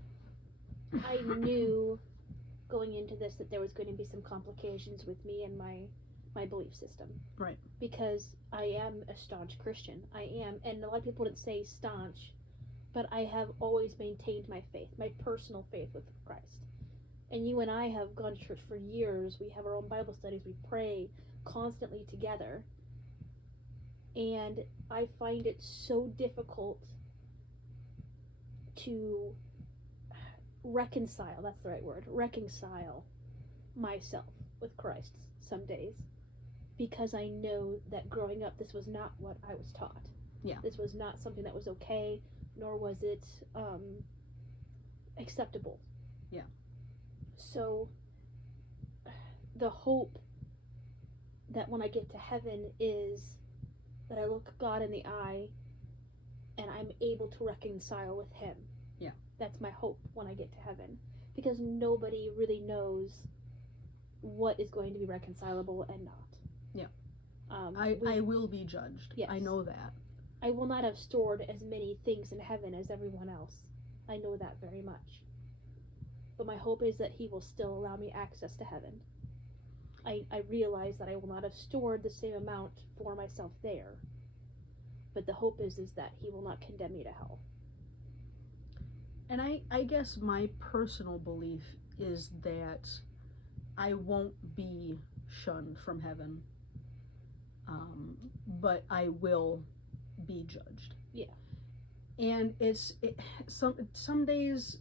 I knew going into this that there was going to be some complications with me and my belief system. Right. Because I am a staunch Christian. I am. And a lot of people didn't say staunch, but I have always maintained my faith, my personal faith with Christ. And you and I have gone to church for years. We have our own Bible studies. We pray constantly together. And I find it so difficult to reconcile, that's the right word, reconcile myself with Christ some days, because I know that growing up this was not what I was taught. Yeah. This was not something that was okay, nor was it acceptable. Yeah. So the hope that when I get to heaven is that I look God in the eye and I'm able to reconcile with him. Yeah. That's my hope when I get to heaven. Because nobody really knows what is going to be reconcilable and not. Yeah. I will be judged. Yes. I know that. I will not have stored as many things in heaven as everyone else. I know that very much. But my hope is that he will still allow me access to heaven. I realize that I will not have stored the same amount for myself there. But the hope is that he will not condemn me to hell. And I guess my personal belief is that I won't be shunned from heaven, but I will be judged. Yeah. And some days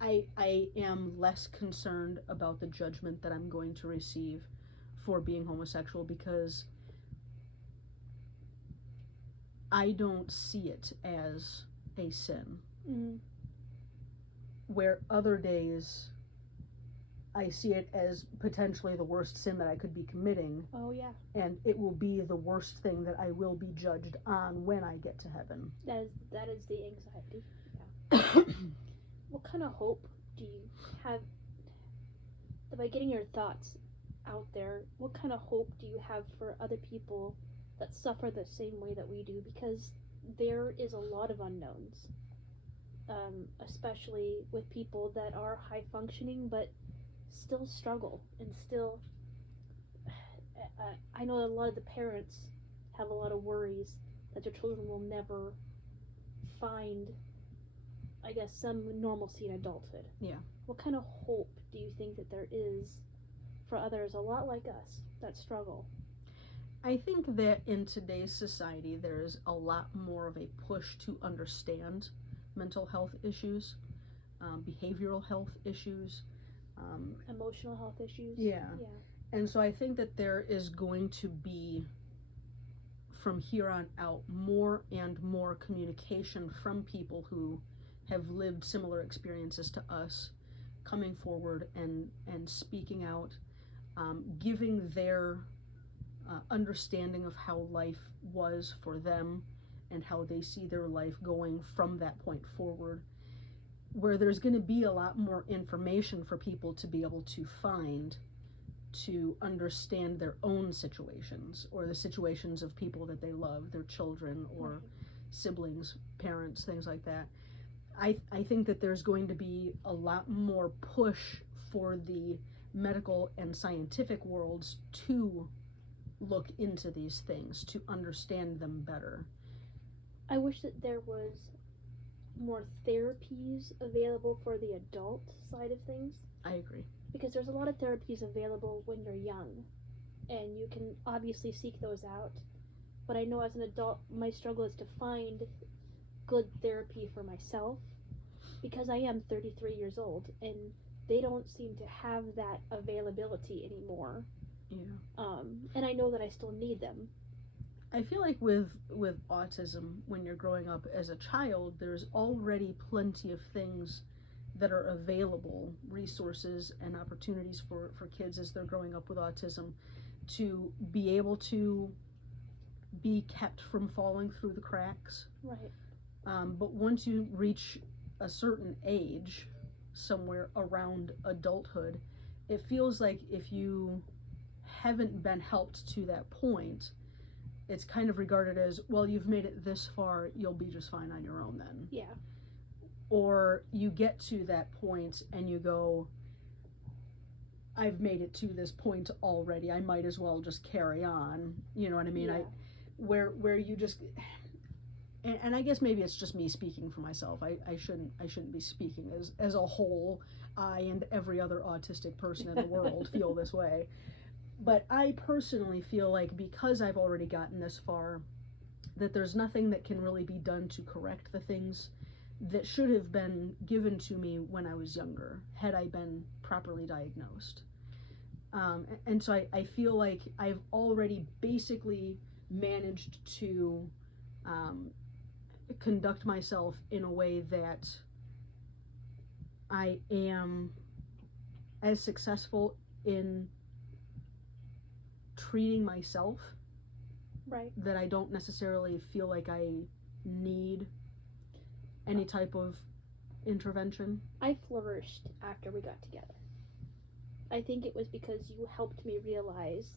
I am less concerned about the judgment that I'm going to receive for being homosexual, because I don't see it as a sin. Mm-hmm. Where other days I see it as potentially the worst sin that I could be committing. Oh, yeah. And it will be the worst thing that I will be judged on when I get to heaven. That is the anxiety. Yeah. What kind of hope do you have, by getting your thoughts out there, what kind of hope do you have for other people that suffer the same way that we do? Because there is a lot of unknowns, especially with people that are high functioning but still struggle and still, I know a lot of the parents have a lot of worries that their children will never find, I guess, some normalcy in adulthood. Yeah. What kind of hope do you think that there is for others a lot like us that struggle? I think that in today's society there is a lot more of a push to understand mental health issues, behavioral health issues, Emotional health issues. Yeah. Yeah. And so I think that there is going to be, from here on out, more and more communication from people who have lived similar experiences to us, coming forward and speaking out, giving their understanding of how life was for them and how they see their life going from that point forward, where there's going to be a lot more information for people to be able to find to understand their own situations or the situations of people that they love, their children or Right. siblings, parents, things like that. I think that there's going to be a lot more push for the medical and scientific worlds to look into these things, to understand them better. I wish that there was more therapies available for the adult side of things, I agree. because there's a lot of therapies available when you're young, and you can obviously seek those out. But I know as an adult, my struggle is to find good therapy for myself, because I am 33 years old and they don't seem to have that availability anymore. Yeah. And I know that I still need them. I feel like with autism, when you're growing up as a child, there's already plenty of things that are available, resources and opportunities for kids as they're growing up with autism to be able to be kept from falling through the cracks. Right. But once you reach a certain age, somewhere around adulthood, it feels like if you haven't been helped to that point, it's kind of regarded as, well, you've made it this far, you'll be just fine on your own then. Yeah. Or you get to that point and you go, I've made it to this point already, I might as well just carry on. You know what I mean? Yeah. Where you just, and I guess maybe it's just me speaking for myself. I shouldn't be speaking as a whole. I and every other autistic person in the world feel this way. But I personally feel like because I've already gotten this far, that there's nothing that can really be done to correct the things that should have been given to me when I was younger, had I been properly diagnosed. And so I feel like I've already basically managed to conduct myself in a way that I am as successful in treating myself, Right. that I don't necessarily feel like I need any type of intervention. I flourished after we got together. I think it was because you helped me realize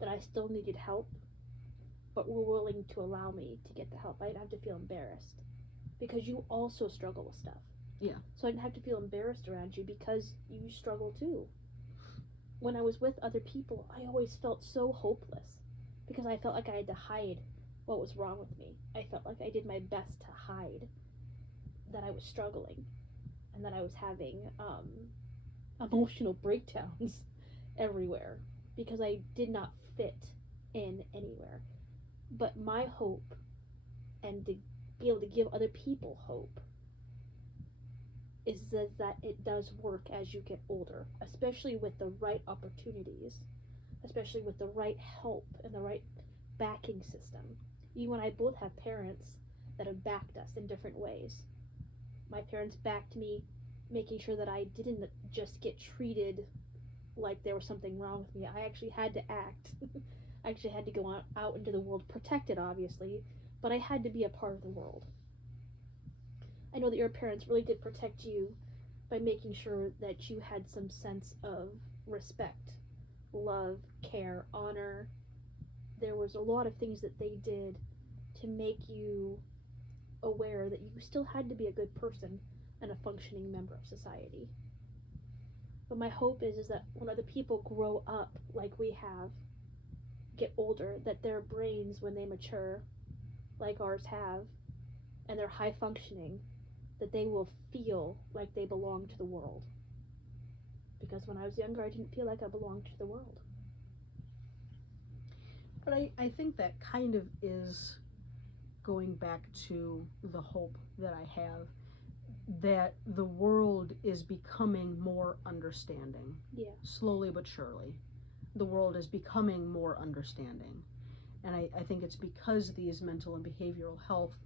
that I still needed help, but were willing to allow me to get the help. I didn't have to feel embarrassed, because you also struggle with stuff. Yeah. So I didn't have to feel embarrassed around you because you struggle too. When I was with other people, I always felt so hopeless because I felt like I had to hide what was wrong with me. I felt like I did my best to hide that I was struggling and that I was having emotional breakdowns everywhere because I did not fit in anywhere. But my hope, and to be able to give other people hope, is that it does work as you get older, especially with the right opportunities, especially with the right help and the right backing system. You and I both have parents that have backed us in different ways. My parents backed me, making sure that I didn't just get treated like there was something wrong with me. I actually had to act. I actually had to go out into the world, protected obviously, but I had to be a part of the world. I know that your parents really did protect you by making sure that you had some sense of respect, love, care, honor. There was a lot of things that they did to make you aware that you still had to be a good person and a functioning member of society. But my hope is that when other people grow up like we have, get older, that their brains, when they mature, like ours have, and they're high functioning, that they will feel like they belong to the world. Because when I was younger, I didn't feel like I belonged to the world. But I think that kind of is going back to the hope that I have, that the world is becoming more understanding. Yeah. Slowly but surely. The world is becoming more understanding. And I think it's because these mental and behavioral health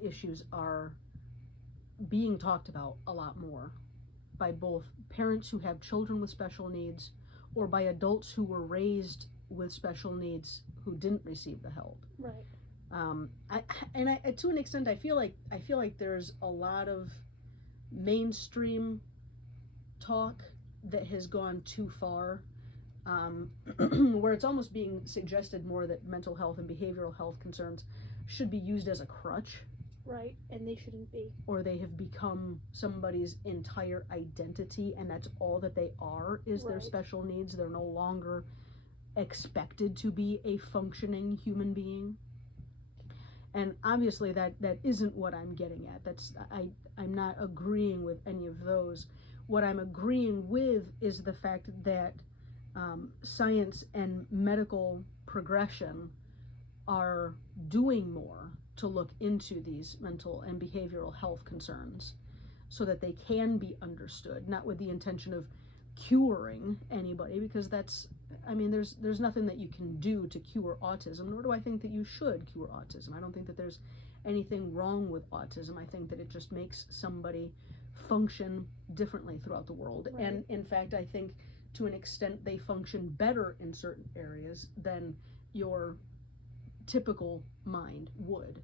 issues are being talked about a lot more by both parents who have children with special needs or by adults who were raised with special needs who didn't receive the help. Right. I to an extent I feel like there's a lot of mainstream talk that has gone too far where it's almost being suggested more that mental health and behavioral health concerns should be used as a crutch. Right, and they shouldn't be. Or they have become somebody's entire identity, and that's all that they are, is their Right. special needs. They're no longer expected to be a functioning human being. And obviously that isn't what I'm getting at. I'm not agreeing with any of those. What I'm agreeing with is the fact that science and medical progression are doing more to look into these mental and behavioral health concerns so that they can be understood, not with the intention of curing anybody, because there's nothing that you can do to cure autism, nor do I think that you should cure autism. I don't think that there's anything wrong with autism. I think that it just makes somebody function differently throughout the world. Right. And in fact, I think to an extent they function better in certain areas than your typical mind would.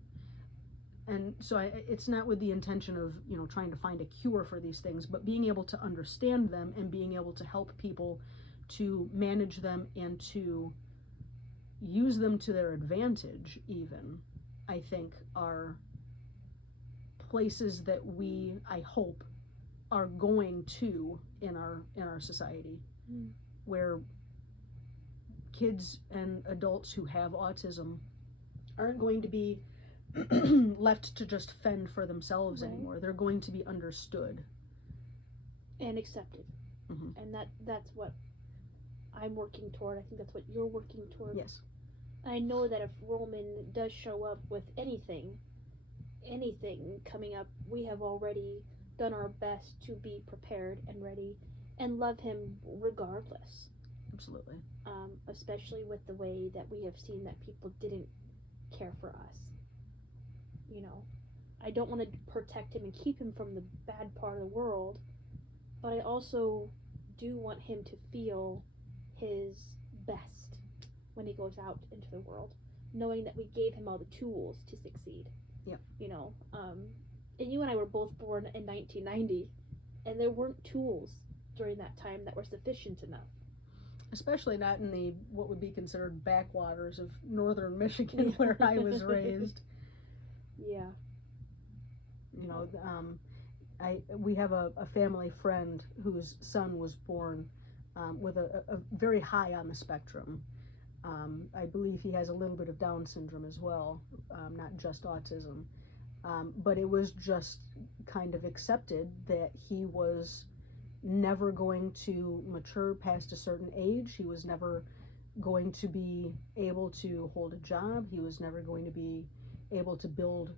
And so it's not with the intention of, trying to find a cure for these things, but being able to understand them and being able to help people to manage them and to use them to their advantage even, I think, are places that we, I hope, are going to in our society, where kids and adults who have autism aren't going to be left to just fend for themselves Right. anymore. They're going to be understood And accepted. Mhm. And that's what I'm working toward. I think that's what you're working toward. Yes. I know that if Roman does show up with anything coming up, we have already done our best to be prepared and ready and love him regardless. Absolutely. Especially with the way that we have seen that people didn't care for us. I don't want to protect him and keep him from the bad part of the world, but I also do want him to feel his best when he goes out into the world, knowing that we gave him all the tools to succeed. Yep. And you and I were both born in 1990, and there weren't tools during that time that were sufficient enough. Especially not in the what would be considered backwaters of northern Michigan where I was raised. Yeah. We have a family friend whose son was born with a very high on the spectrum. I believe he has a little bit of Down syndrome as well, not just autism. But it was just kind of accepted that he was never going to mature past a certain age. He was never going to be able to hold a job. He was never going to be able to build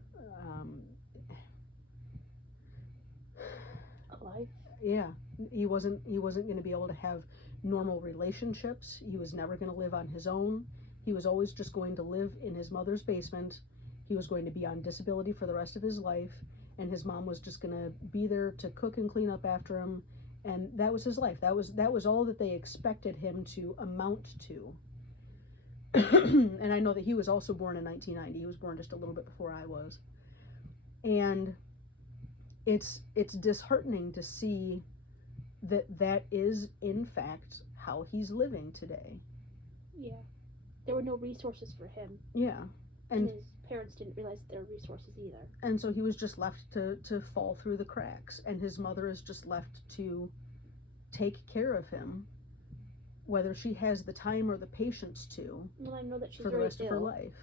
A life. Yeah, he wasn't going to be able to have normal relationships. He was never going to live on his own. He was always just going to live in his mother's basement. He was going to be on disability for the rest of his life, and his mom was just going to be there to cook and clean up after him, and that was his life. That was all that they expected him to amount to. And I know that he was also born in 1990. He was born just a little bit before I was. And it's disheartening to see that is in fact how he's living today. Yeah. There were no resources for him. Yeah. And his parents didn't realize there were resources either. And so he was just left to fall through the cracks, and his mother is just left to take care of him, whether she has the time or the patience to. Well, I know that she's for the very rest ill. of her life.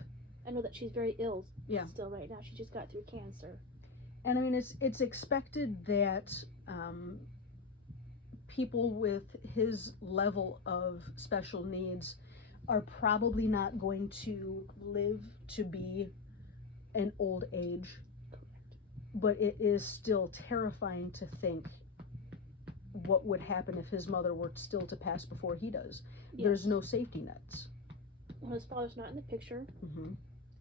I know that she's very ill. Yeah. Still right now. She just got through cancer. And I mean, it's expected that people with his level of special needs are probably not going to live to be an old age. Correct. But it is still terrifying to think what would happen if his mother were still to pass before he does. Yes. There's no safety nets. Well, his father's not in the picture, Mm-hmm.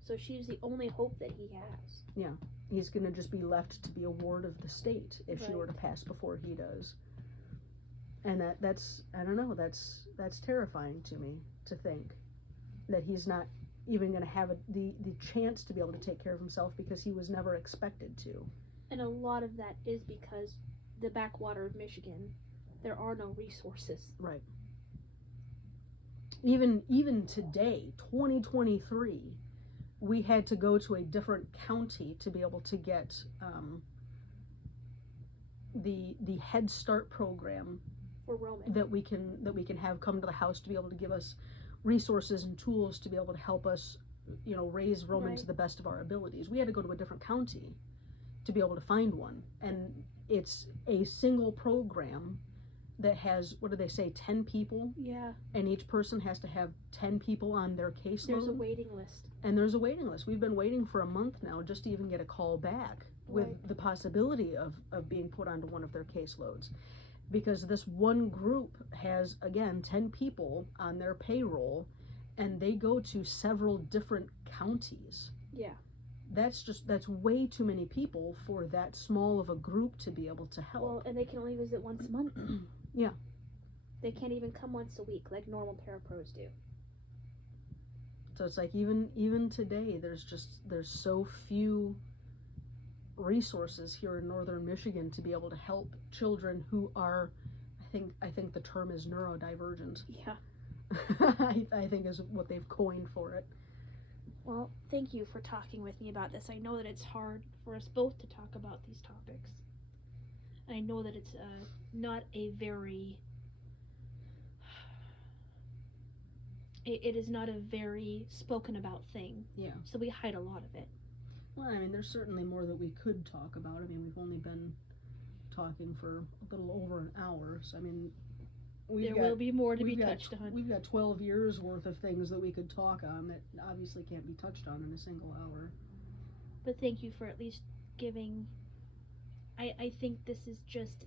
so she's the only hope that he has. He's going to just be left to be a ward of the state if she were to Right. pass before he does. And that's I don't know, that's terrifying to me to think that he's not even going to have the chance to be able to take care of himself because he was never expected to. And a lot of that is because the backwater of Michigan, there are no resources. Right. even today, 2023, we had to go to a different county to be able to get the Head Start program For Roman. that we can have come to the house to be able to give us resources and tools to be able to help us, raise Roman to the best of our abilities. We had to go to a different county to be able to find one, and it's a single program that has, what do they say, 10 people, Yeah. and each person has to have 10 people on their caseload. There's a waiting list. And there's a waiting list. We've been waiting for a month now just to even get a call back with Right. the possibility of being put onto one of their caseloads. Because this one group has, again, 10 people on their payroll, and they go to several different counties. Yeah. That's way too many people for that small of a group to be able to help. Well, and they can only visit once a month. Yeah. They can't even come once a week like normal parapros do. So it's like even today there's so few resources here in northern Michigan to be able to help children who are, I think the term is neurodivergent. Yeah. I think is what they've coined for it. Well, thank you for talking with me about this. I know that it's hard for us both to talk about these topics. And I know that it's not a very... It is not a very spoken about thing. Yeah. So we hide a lot of it. Well, I mean, there's certainly more that we could talk about. I mean, we've only been talking for a little over an hour, so I mean, There will be more to be touched on. We've got 12 years worth of things that we could talk on that obviously can't be touched on in a single hour. But thank you for at least giving... I think this is just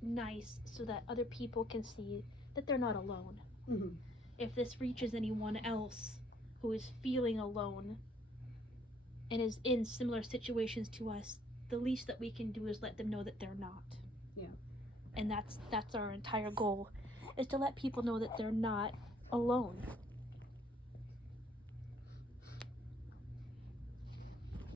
nice so that other people can see that they're not alone. Mm-hmm. If this reaches anyone else who is feeling alone and is in similar situations to us, the least that we can do is let them know that they're not. Yeah. And that's our entire goal, is to let people know that they're not alone.